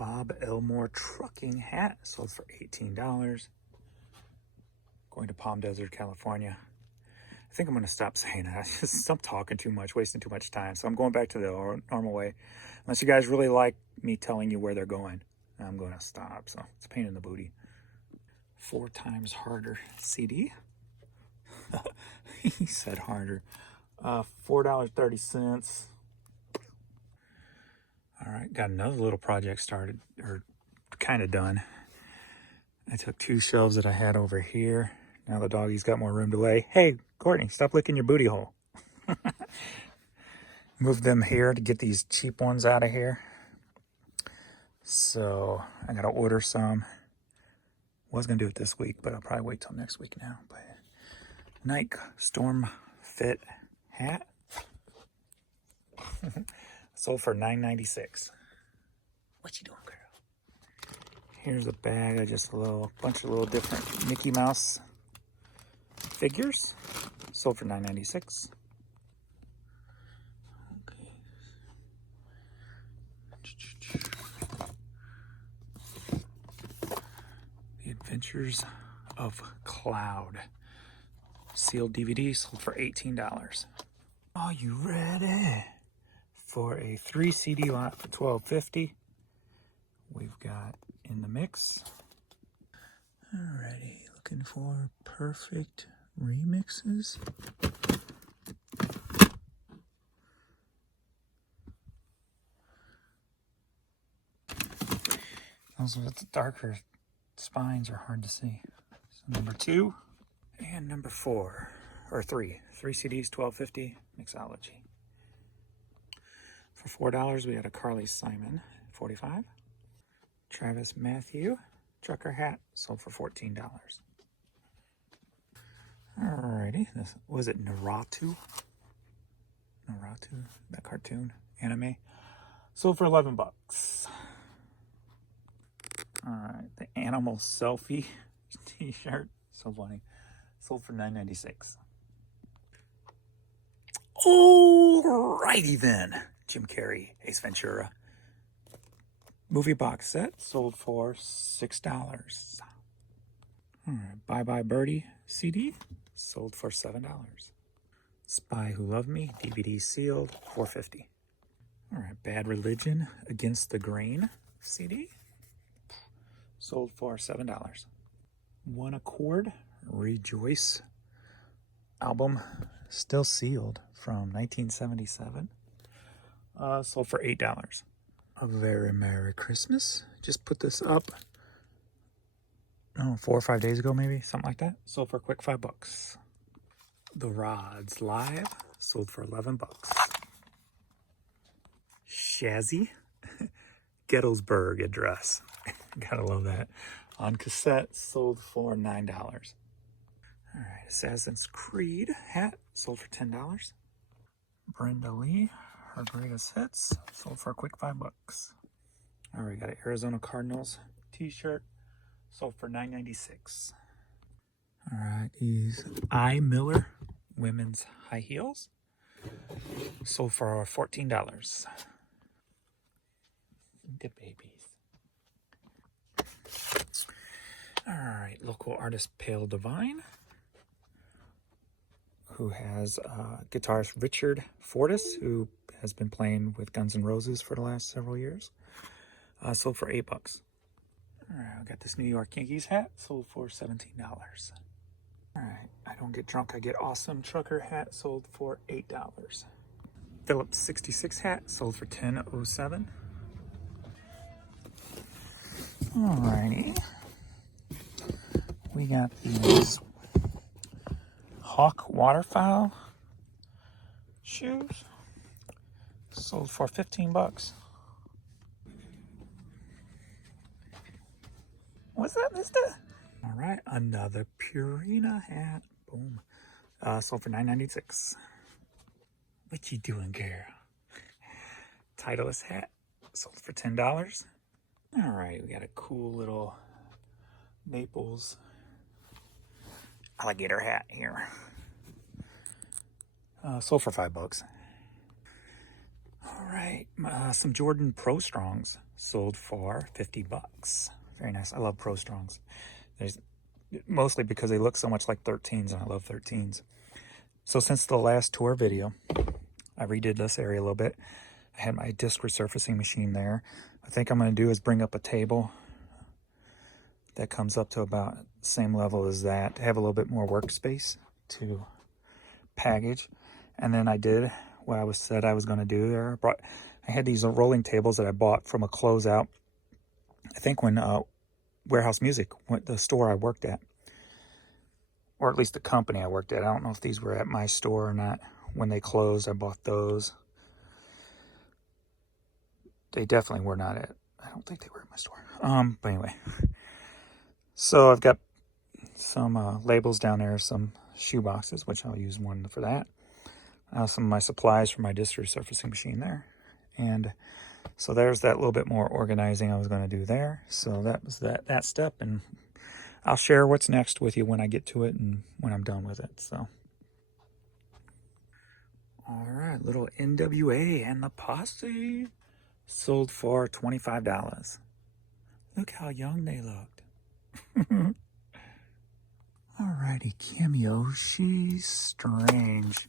Bob Elmore trucking hat sold for $18. Going to Palm Desert, California. I think I'm going to stop saying that. Just stop talking too much, wasting too much time. So I'm going back to the normal way. Unless you guys really like me telling you where they're going, I'm going to stop. So it's a pain in the booty. 4 Times Harder CD. He said harder. $4.30. All right, got another little project started, or kind of done. I took 2 shelves that I had over here. Now the doggy's got more room to lay. Hey, Courtney, stop licking your booty hole. Moved them here to get these cheap ones out of here. So I gotta order some. Was gonna do it this week, but I'll probably wait till next week now. But Nike Storm Fit hat. Sold for $9.96. What you doing, girl? Here's a bag of just a bunch of little different Mickey Mouse figures. Sold for $9.96. Okay. The Adventures of Cloud. Sealed DVD sold for $18. Are you ready for a 3 CD lot for $12.50? We've got In the Mix. Alrighty, looking for perfect remixes. Those with the darker spines are hard to see. So number 2 and number 4, or 3. 3 CDs, $12.50, Mixology. For $4, we had a Carly Simon, $45. Travis Matthew trucker hat sold for $14. Alrighty, this was it Naruto? Naruto, that cartoon anime, sold for $11. Alright, the Animal Selfie t-shirt, so funny, sold for $9.96. Alrighty then, Jim Carrey, Ace Ventura movie box set sold for $6. Alright, Bye Bye Birdie CD sold for $7. Spy Who Loved Me DVD sealed, $4.50. Alright, Bad Religion Against the Grain CD sold for $7. One Accord Rejoice album, still sealed, from 1977, sold for $8. A Very Merry Christmas, just put this up 4 or 5 days ago, maybe, something like that. Sold for a quick $5. The Rods Live sold for $11. Shazzy Gettysburg Address, gotta love that, on cassette, sold for $9. All right, Assassin's Creed hat sold for $10. Brenda Lee, her greatest hits, sold for a quick $5. All right, got an Arizona Cardinals t-shirt, sold for $9.96. All right, these I. Miller women's high heels, sold for $14. The babies. All right, local artist Pale Divine, who has guitarist Richard Fortus, who has been playing with Guns N' Roses for the last several years. Sold for $8. All right, I got this New York Yankees hat, sold for $17. All right, I Don't Get Drunk, I Get Awesome trucker hat, sold for $8. Phillips 66 hat, sold for $10.07. Alrighty, we got these Hawk waterfowl shoes, sold for $15. What's that, mister? All right, another Purina hat. Boom. Sold for $9.96. What you doing, girl? Titleist hat, sold for $10. All right, we got a cool little Naples alligator hat here. Sold for $5. All right, some Jordan Pro Strongs sold for 50 bucks. Very nice. I love Pro Strongs. There's mostly because they look so much like 13s, and I love 13s. So since the last tour video, I redid this area a little bit. I had my disc resurfacing machine there. I think I'm going to do is bring up a table that comes up to about the same level as that to have a little bit more workspace to package. And then I did what I said I was going to do there. I had these rolling tables that I bought from a closeout. I think when Warehouse Music, the store I worked at, or at least the company I worked at. I don't know if these were at my store or not. When they closed, I bought those. They definitely were not at, I don't think they were at my store. But anyway. So I've got some labels down there, some shoe boxes, which I'll use one for that. Some of my supplies for my disc resurfacing machine there. And so there's that little bit more organizing I was going to do there. So that was that step, and I'll share what's next with you when I get to it and when I'm done with it. So, all right, little NWA and the Posse sold for $25. Look how young they looked. Alrighty, Cameo, she's strange.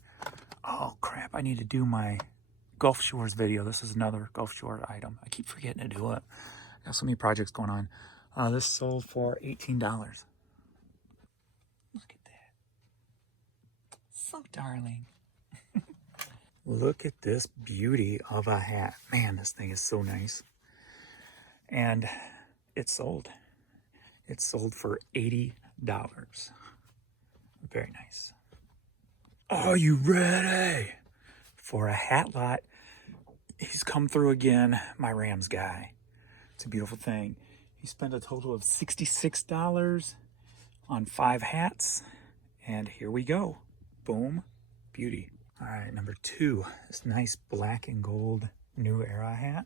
Oh crap, I need to do my Gulf Shores video. This is another Gulf Shore item. I keep forgetting to do it. I got so many projects going on. This sold for $18. Look at that. So darling. Look at this beauty of a hat. Man, this thing is so nice. And it sold. It sold for $80. Very nice. Are you ready for a hat lot? He's come through again, my Rams guy. It's a beautiful thing. He spent a total of $66 on 5 hats. And here we go. Boom. Beauty. All right, number 2. This nice black and gold New Era hat.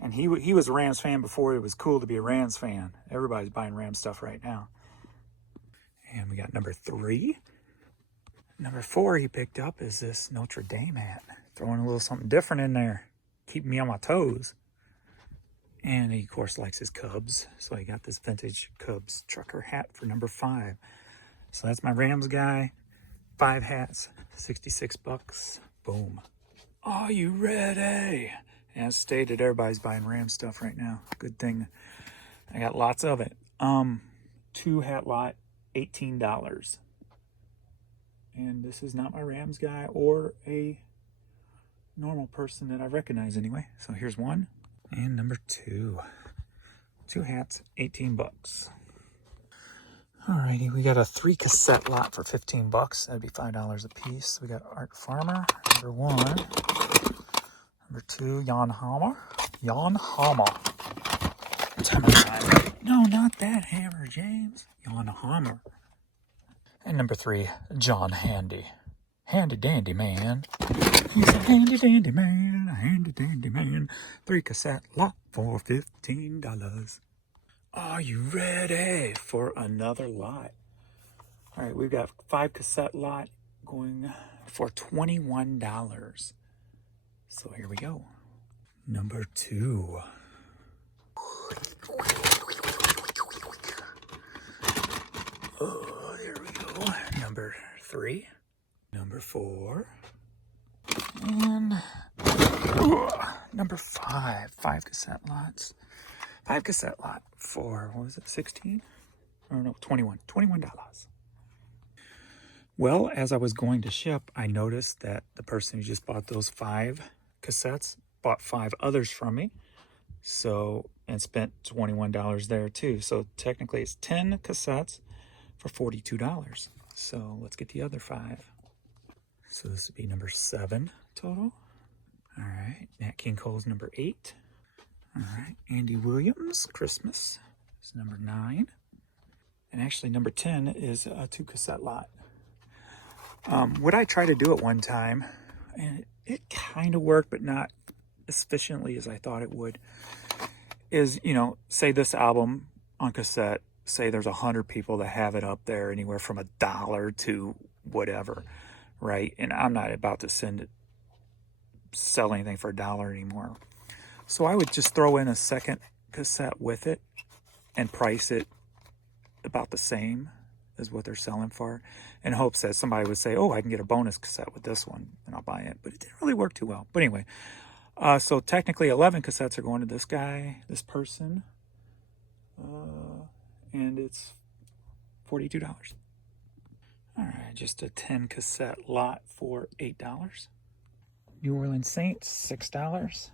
And he was a Rams fan before it was cool to be a Rams fan. Everybody's buying Rams stuff right now. And we got number 3. Number 4 he picked up is this Notre Dame hat. Throwing a little something different in there. Keeping me on my toes. And he, of course, likes his Cubs. So he got this vintage Cubs trucker hat for number 5. So that's my Rams guy. 5 hats, 66 bucks. Boom. Are you ready? As stated, everybody's buying Ram stuff right now. Good thing I got lots of it. 2 hat lot, $18. And this is not my Rams guy or a normal person that I recognize anyway. So here's one. And number 2. 2 hats, 18 bucks. Alrighty, we got a 3 cassette lot for 15 bucks. That'd be $5 a piece. We got Art Farmer, number 1. Number 2, Jan Hammer. Jan Hammer. No, not that hammer, James. Jan Hammer. And number 3, John Handy. Handy dandy man. He's a handy dandy man. A handy dandy man. 3 cassette lot for $15. Are you ready for another lot? All right, we've got 5 cassette lot going for $21. So here we go. Number 2. Oh, there we go. Number 3. Number 4. And number 5. 5 cassette lots. 5 cassette lot for, what was it, 16? Or no, 21. $21. Well, as I was going to ship, I noticed that the person who just bought those 5 cassettes bought 5 others from me. So, and spent $21 there too. So technically it's 10 cassettes for $42. So let's get the other 5. So this would be number 7 total. All right, Nat King Cole's number 8. All right, Andy Williams, Christmas, is number 9. And actually number 10 is a 2 cassette lot. What I tried to do at one time, and it kind of worked, but not as efficiently as I thought it would, is, you know, say this album on cassette, say there's 100 people that have it up there, anywhere from $1 to whatever, right? And I'm not about to send sell anything for $1 anymore. So I would just throw in a second cassette with it and price it about the same as what they're selling for, in hopes that somebody would say, oh, I can get a bonus cassette with this one, and I'll buy it. But it didn't really work too well. But anyway, so technically 11 cassettes are going to this guy, this person, and it's $42. All right, just a 10 cassette lot for $8. New Orleans Saints, $6.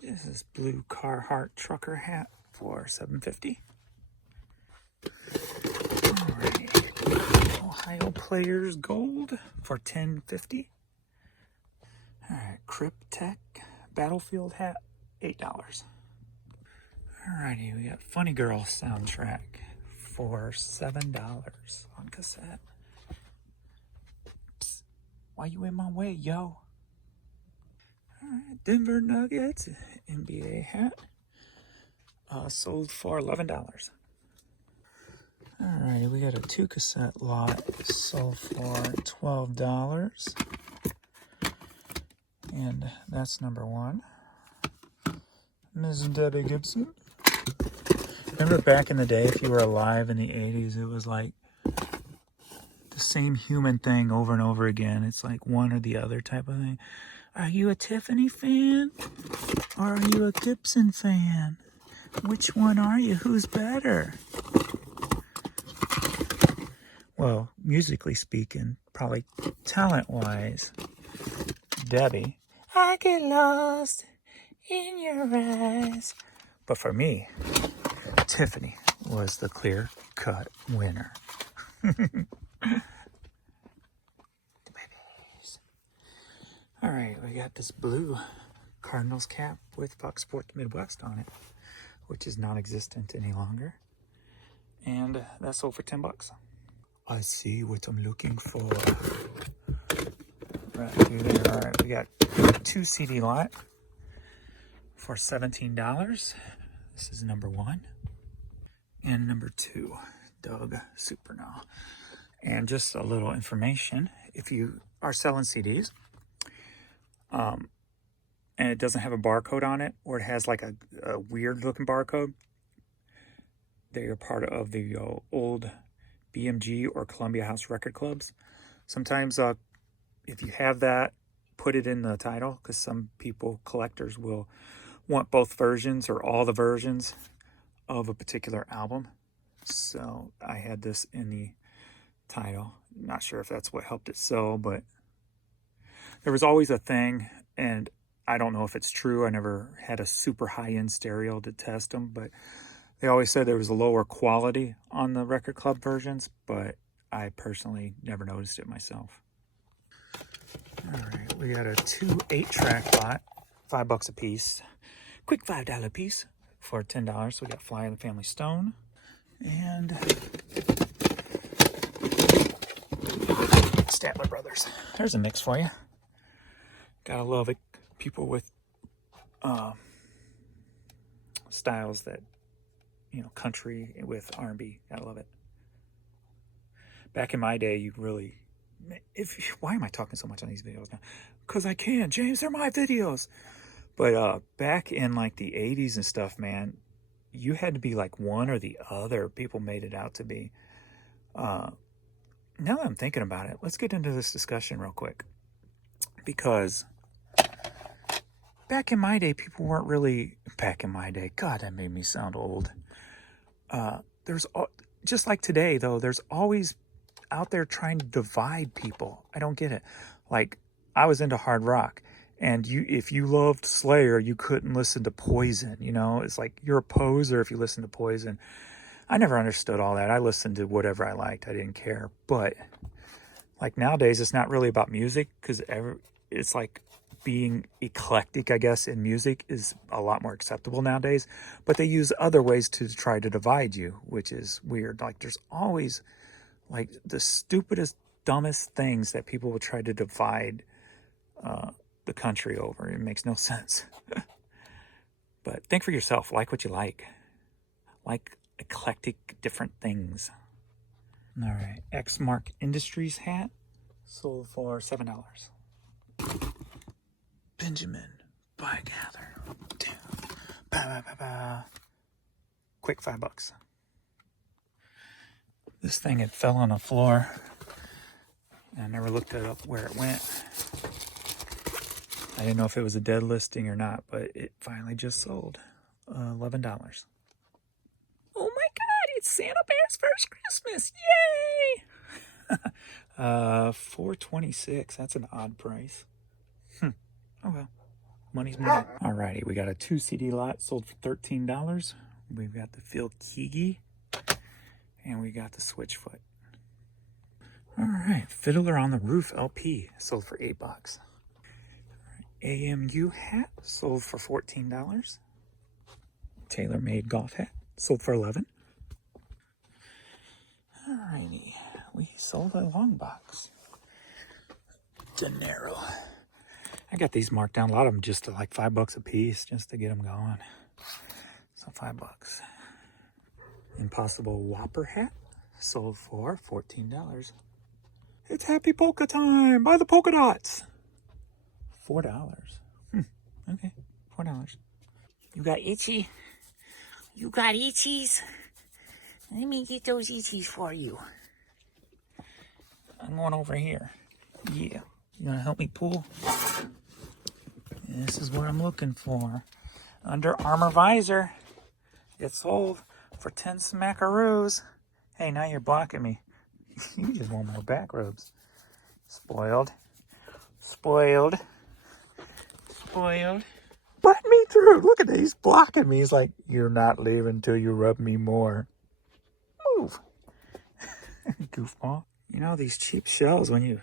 This is blue Carhartt trucker hat for $7.50. All right, Ohio Players Gold for $10.50. All right, Cryptek Battlefield hat, $8. Alrighty, we got Funny Girl soundtrack for $7 on cassette. Psst, why you in my way, yo? Alright, Denver Nuggets NBA hat, sold for $11. Alrighty, we got a 2 cassette lot, sold for $12. And that's number 1. Ms. Debbie Gibson. Remember back in the day, if you were alive in the 80s, it was like the same human thing over and over again. It's like one or the other type of thing. Are you a Tiffany fan? Or are you a Gibson fan? Which one are you? Who's better? Well, musically speaking, probably talent-wise, Debbie. I get lost in your eyes. But for me, Tiffany was the clear-cut winner. The babies. All right, we got this blue Cardinals cap with Fox Sports Midwest on it, which is non-existent any longer. And that sold for $10. I see what I'm looking for. Right through there. All right, we got 2 CD lot for $17. This is number 1. And number 2, Doug Supernaw. And just a little information, if you are selling CDs, and it doesn't have a barcode on it, or it has like a weird looking barcode, they are part of the old BMG or Columbia House record clubs. Sometimes if you have that, put it in the title, because some people, collectors, will want both versions or all the versions of a particular album. So I had this in the title. Not sure if that's what helped it sell, but there was always a thing, and I don't know if it's true. I never had a super high-end stereo to test them, but they always said there was a lower quality on the record club versions, but I personally never noticed it myself. All right, we got a 2 8-track lot, $5 a piece. Quick $5 piece for $10. So we got Fly of the Family Stone and Statler Brothers. There's a mix for you. Gotta love it. People with styles that, you know, country with R&B. Gotta love it. Back in my day, you really... why am I talking so much on these videos now? Because I can. James, they're my videos. But back in like the 80s and stuff, man, you had to be like one or the other. People made it out to be. Now that I'm thinking about it, let's get into this discussion real quick. Because back in my day, people weren't really... Back in my day, God, that made me sound old. There's just like today, though, there's always out there trying to divide people. I don't get it. Like, I was into hard rock, and if you loved Slayer, you couldn't listen to Poison. You know, it's like you're a poser if you listen to Poison. I never understood all that. I listened to whatever I liked. I didn't care. But like nowadays, it's not really about music, because it's like being eclectic, I guess, in music is a lot more acceptable nowadays. But they use other ways to try to divide you, which is weird. Like, there's always like the stupidest, dumbest things that people will try to divide the country over. It makes no sense. But think for yourself. Like what you like. Like eclectic, different things. All right. Exmark Industries hat sold for $7. Benjamin Bygather. Damn. Bah, bah, bah, bah. Quick $5. This thing had fell on the floor. I never looked it up where it went. I didn't know if it was a dead listing or not, but it finally just sold. $11. Oh my God, it's Santa Bear's first Christmas. Yay! $4.26. That's an odd price. Oh well. Money's money. Alrighty, we got a 2 CD lot sold for $13. We've got the Phil Keaggy. And we got the Switchfoot. Alright, Fiddler on the Roof LP sold for $8. AMU hat sold for $14. Tailor-made golf hat sold for $11. Alrighty, we sold a long box. Dinero. I got these marked down. A lot of them just like $5 a piece just to get them going. So $5. Impossible Whopper hat sold for $14. It's happy polka time. Buy the polka dots. $4. Okay, $4. You got itchy? You got itchies? Let me get those itchies for you. I'm going over here. Yeah. You gonna help me pull? This is what I'm looking for. Under Armour visor. It sold for 10 smackaroos. Hey, now you're blocking me. You just want more back rubs. Spoiled. Spoiled. Spoiled. Let me through. Look at that. He's blocking me. He's like, you're not leaving until you rub me more. Move. Goofball. You know, these cheap shells, when you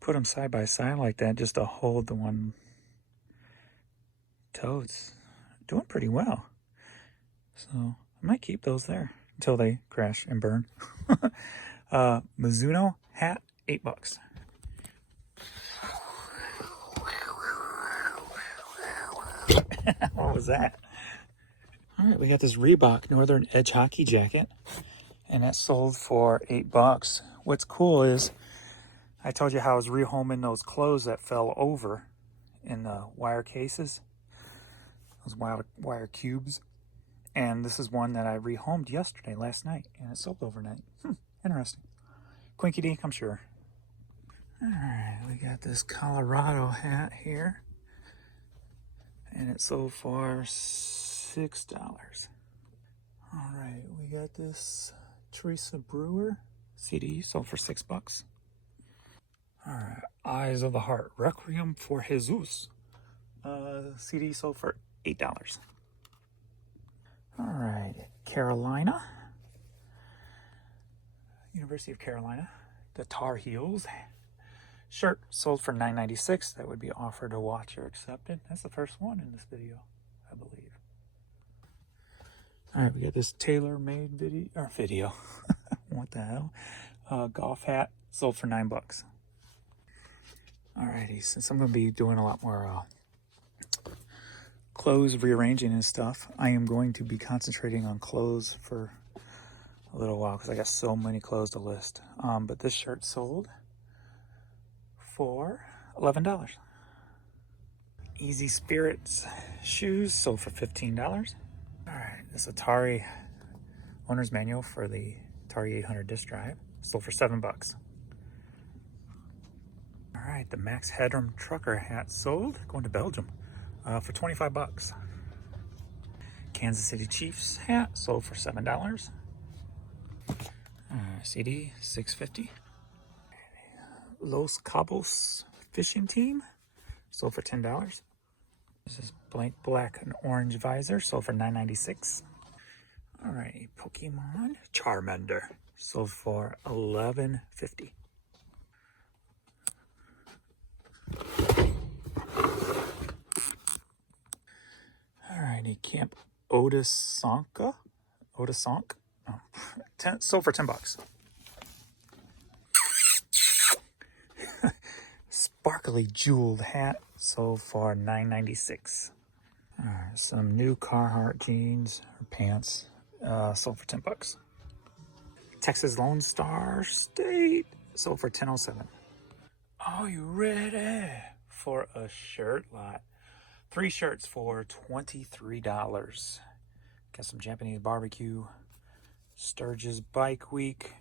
put them side by side like that, just to hold the one toe, it's doing pretty well. So I might keep those there until they crash and burn. Mizuno hat, $8. What was that? All right, we got this Reebok Northern Edge hockey jacket, and that sold for $8. What's cool is I told you how I was rehoming those clothes that fell over in the wire cases, those wire cubes. And this is one that I rehomed yesterday, last night, and it sold overnight. Interesting. Quinky Dink, I'm sure. All right, we got this Colorado hat here, and it sold for $6. All right, we got this Teresa Brewer CD, sold for $6. All right, Eyes of the Heart, Requiem for Jesus. CD sold for $8. All right, Carolina, University of Carolina, the Tar Heels shirt sold for $9.96. That would be offered to watch or accepted. That's the first one in this video, I believe. All right, we got this tailor-made video. What the hell? Golf hat sold for $9. Alrighty, since I'm going to be doing a lot more clothes rearranging and stuff, I am going to be concentrating on clothes for a little while because I got so many clothes to list. But this shirt sold for $11. Easy Spirits shoes sold for $15. All right, this Atari owner's manual for the Atari 800 disk drive sold for $7. All right, the Max Headroom trucker hat sold, going to Belgium, for $25. Kansas City Chiefs hat sold for $7. CD, $6.50. Los Cabos fishing team sold for $10. This is blank black and orange visor sold for $9.96. All right, Pokemon Charmander sold for $11.50. Alrighty, Camp Otisonk, sold for $10. Sparkly jeweled hat sold for $9.96. Alright, some new Carhartt jeans or pants sold for $10. Texas Lone Star State sold for $10.07. Are you ready for a shirt lot. 3 shirts for $23. Got some Japanese barbecue, Sturgis Bike Week,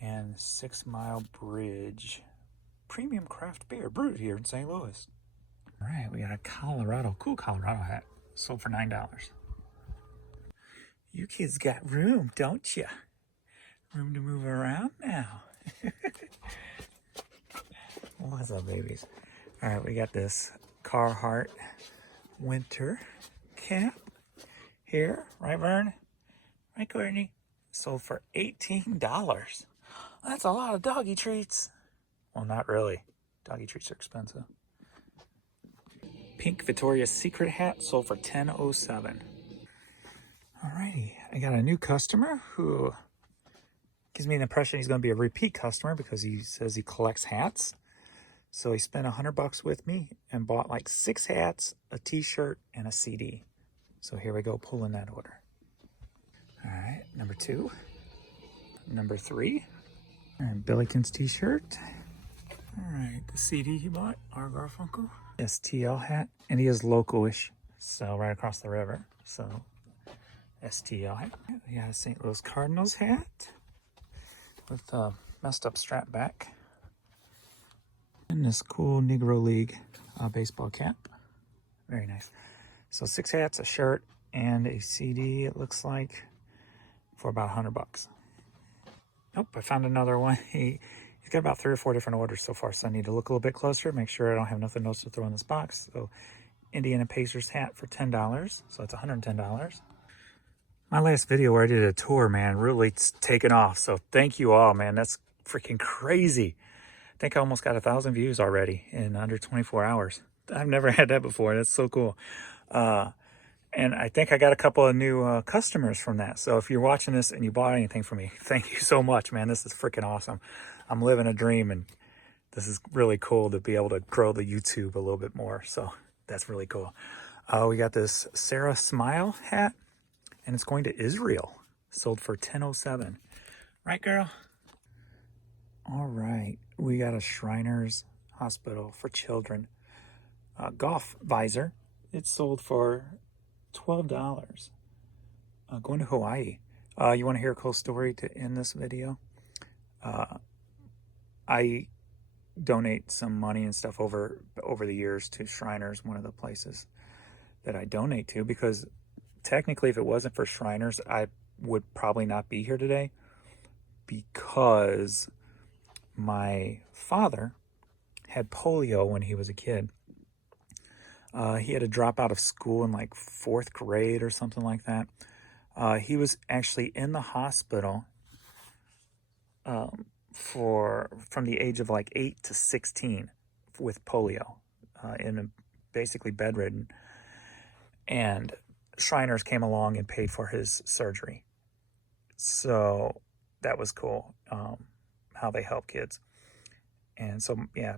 and 6 Mile Bridge premium craft beer brewed here in St. Louis. All right, we got a cool Colorado hat, sold for $9. You kids got room, don't you? Room to move around now. What's up, babies? All right, we got this Carhartt winter cap here, right, Vern? Right, Courtney? Sold for $18. That's a lot of doggy treats. Well, not really. Doggy treats are expensive. Pink Victoria's Secret hat sold for $10.07. Alrighty, I got a new customer who gives me the impression he's going to be a repeat customer because he says he collects hats. So he spent $100 with me and bought like 6 hats, a t-shirt, and a CD. So here we go, pulling that order. All right, number 2. Number 3. All right, Billykins t-shirt. All right, the CD he bought, R. Garfunkel. STL hat, and he is local-ish, so right across the river. So STL hat. We got a St. Louis Cardinals hat with a messed up strap back. And this cool Negro League baseball cap. Very nice. So 6 hats, a shirt, and a CD, it looks like, for about $100. Nope, I found another one. He's got about 3 or 4 different orders so far, so I need to look a little bit closer, make sure I don't have nothing else to throw in this box. So Indiana Pacers hat for $10, so that's $110. My last video where I did a tour, man, really taken off. So thank you all, man. That's freaking crazy. I think I almost got 1,000 views already in under 24 hours. I've never had that before. That's so cool. And I think I got a couple of new customers from that. So if you're watching this and you bought anything from me, thank you so much, man. This is freaking awesome. I'm living a dream, and this is really cool to be able to grow the YouTube a little bit more. So that's really cool. We got this Sarah Smile hat, and it's going to Israel. Sold for $10.07. Right, girl? All right. We got a Shriners Hospital for Children golf visor. It's sold for $12. Going to Hawaii. You want to hear a cool story to end this video? I donate some money and stuff over the years to Shriners, one of the places that I donate to, because technically if it wasn't for Shriners, I would probably not be here today, because my father had polio when he was a kid. He had to drop out of school in like 4th grade or something like that. He was actually in the hospital from the age of like 8 to 16 with polio, basically bedridden. And Shriners came along and paid for his surgery. So that was cool, how they help kids. And so, yeah,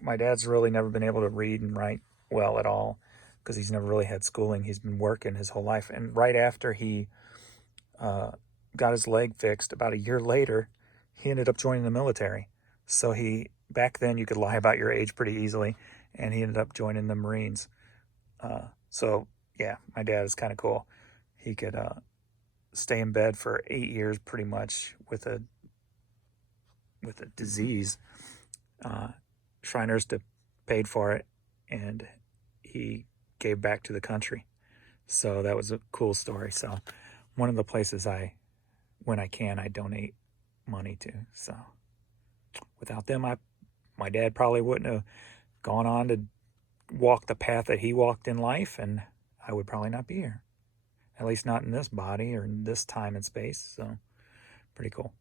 my dad's really never been able to read and write well at all, because he's never really had schooling. He's been working his whole life. And right after he got his leg fixed, about a year later, he ended up joining the military. So back then you could lie about your age pretty easily, and he ended up joining the Marines. So yeah, my dad is kind of cool. He could stay in bed for 8 years pretty much with a disease. Shriners paid for it, and he gave back to the country. So that was a cool story. So one of the places when I can, I donate money to. So without them, my dad probably wouldn't have gone on to walk the path that he walked in life, and I would probably not be here. At least not in this body or in this time and space. So pretty cool.